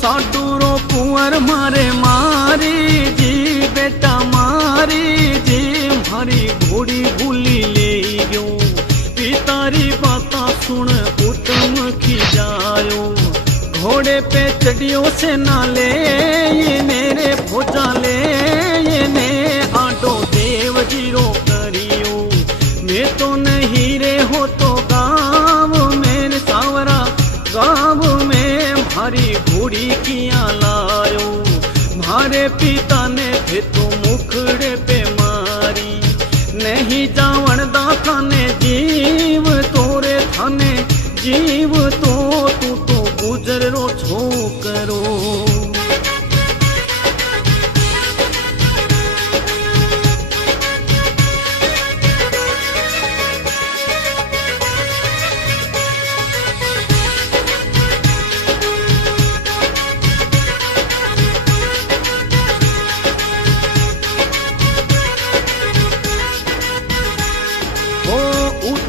साडूरो कुंवर मारे मारी जी बेटा मारी जी मारी घोड़ी भूली ले गयो पितारी बाता सुन उत्तम खिजायो घोड़े पे चढ़ियो से ना ले ये मेरे फौजा ले ये ने आटो देव जीरो करियो मैं तो नहीं रे हो तो गाँव मेरे सावरा गाँव में भारी घोड़ी किया लायो मारे पिता ने फिर तो मुखड़े पे मारी नहीं जावण दा थाने जीव तोरे थाने जीव तो तू तो गुजर रो छोकरो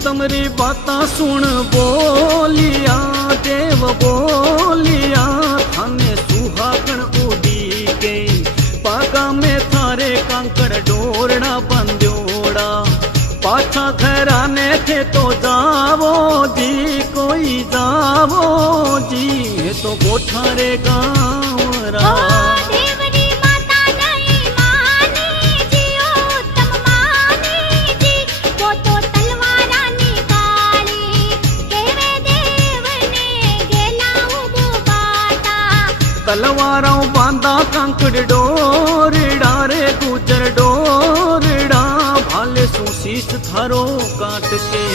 तमरी बाता सुन बोलिया देव बोलिया थाने सुहागण उड़ी गई पागा में थारे कंकड़ डोरड़ा बंद्योड़ा पाछा घराने थे तो जावो जी कोई जावो जी तो कोठारे गाँव रा तलवारों बांधा कंकड़ डोरड़ा रे गुजर डोरड़ा भाले सु शीश थारो काट के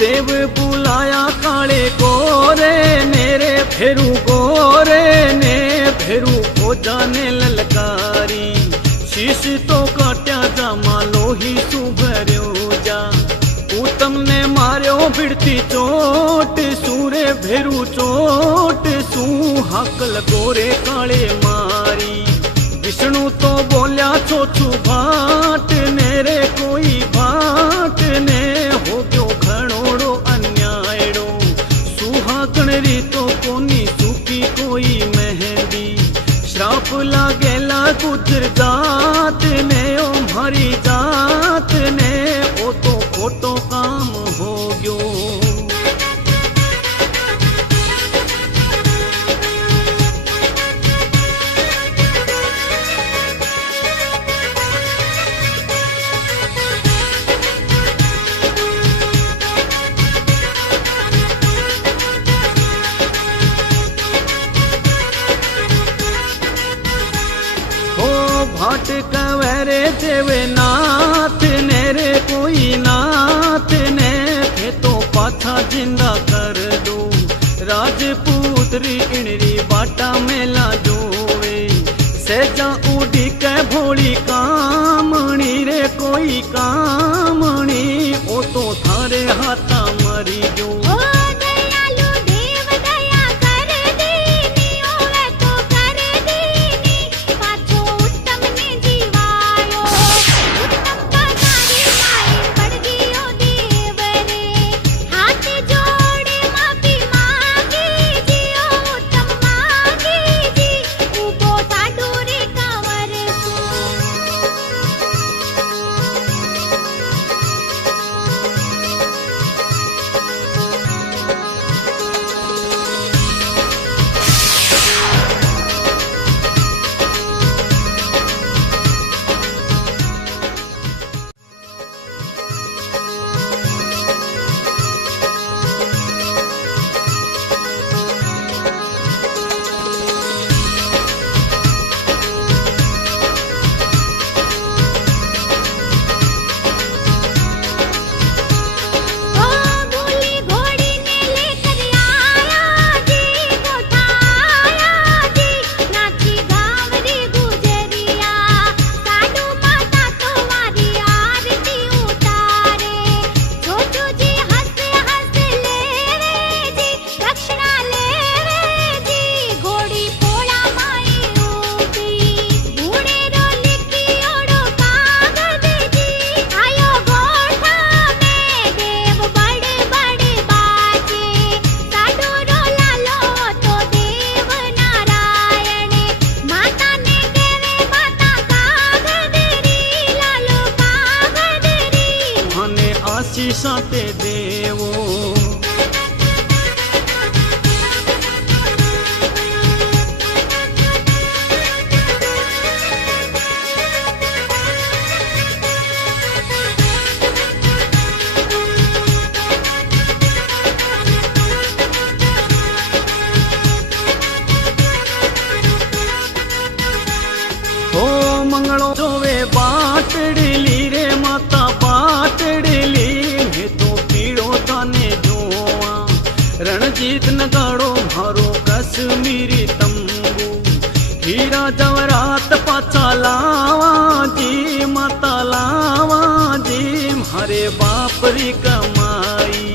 देव बुलाया काले गोरे नेरे फेरू गोरे ने फेरू हो जाने ललकारी शीश तो काट्या जामा लोही सु भर्यो जा उत्तम ने मार्यो भिड़ती चोट सूरे भेरू चोट सू हकल गोरे काले मारी विष्णु तो बोल्या छोछू भाट नेरे कोई भाट ने हो गयो घणोड़ो अन्यायड़ो सुहागण री तो कोनी सूकी कोई मेहंदी श्राप लागेला गुजर जात ने ओ मारी जात ने ओ तो खोटो काम हो गयो भाट कवरे देवे नाथ ने रे कोई नाथ ने थे तो पाछा जिंदा कर दो राजपूतरी इणरी बाटा मेला जोवे सेजा उड़ी के भोली कामणी रे कोई कामणी ओ तो थारे हाथा मरी जो रणजीत नगाड़ो मारो कश्मीरी तंबू हीरा जवरात पाचा लावा जी माता लावा जी मारे बाप री कमाई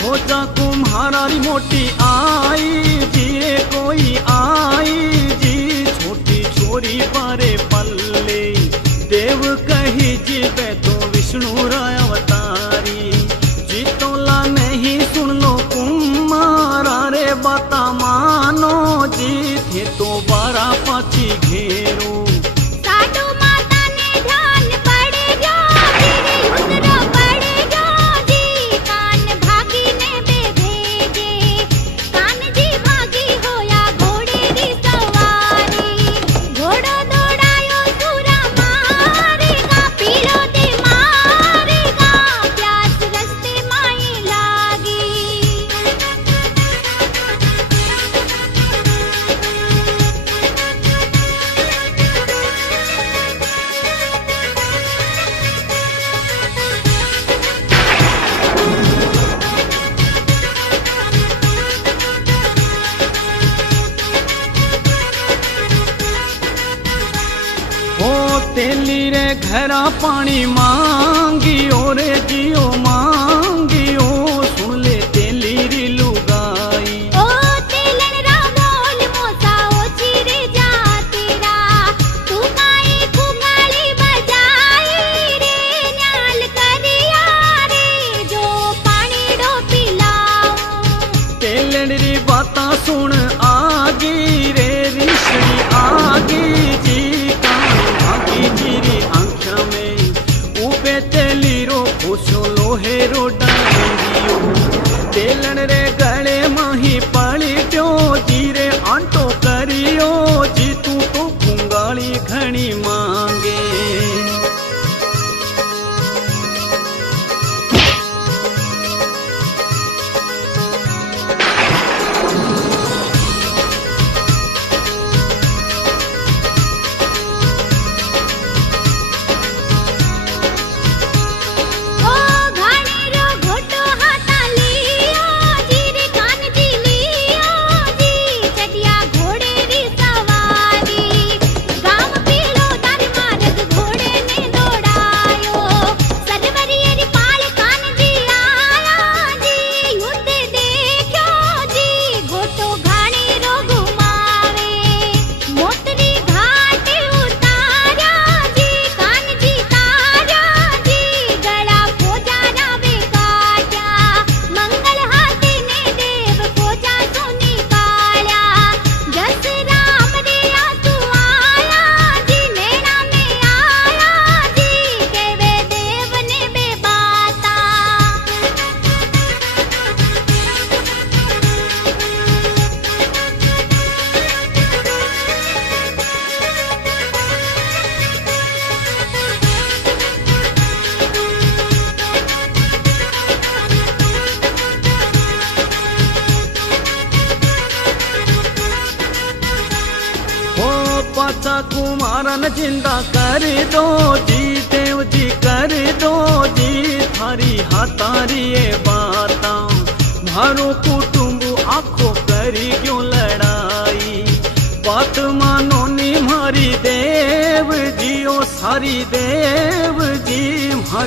खोजा कुम्हारारी मोटी आई जी कोई आई जी छोटी छोरी बारे पल्ले देव कही जी बे तो विष्णु राय अवतारी जी तोला नहीं सुन लो कुम्हारा रे बाता मानो जी थे तो 12 पाची घेरो तेली रे घरा पानी मांगियो रे जियो मांगियो सुन ले तेली री लुगाई ओ तेलन रा मोल मोसा ओ चिरे जा तेरा तू काई कुंगाली बजाई रे न्याल करिया रे जो पानी डो पिलाऊं तेलन री बाता सुन आगी रे ऋषि आगी जी जीरी आंखा में ऊपे तेली रो खुशो लोहे रो डांडियो तेलन रे गले माही पड़ी प्यो जीरे आंटो करियो जी तू तो कुंगाली घणी मांगे ओ घाणी रो घोटो हाथा लियो जी पाचा कुमारन जिंदा कर दो जी, देव जी कर दो जी, थारी हातारी ये बाता मारो कुटुंब आखो करी क्यों लड़ाई, बात मानो नी मारी देव जी ओ सारी देव जी।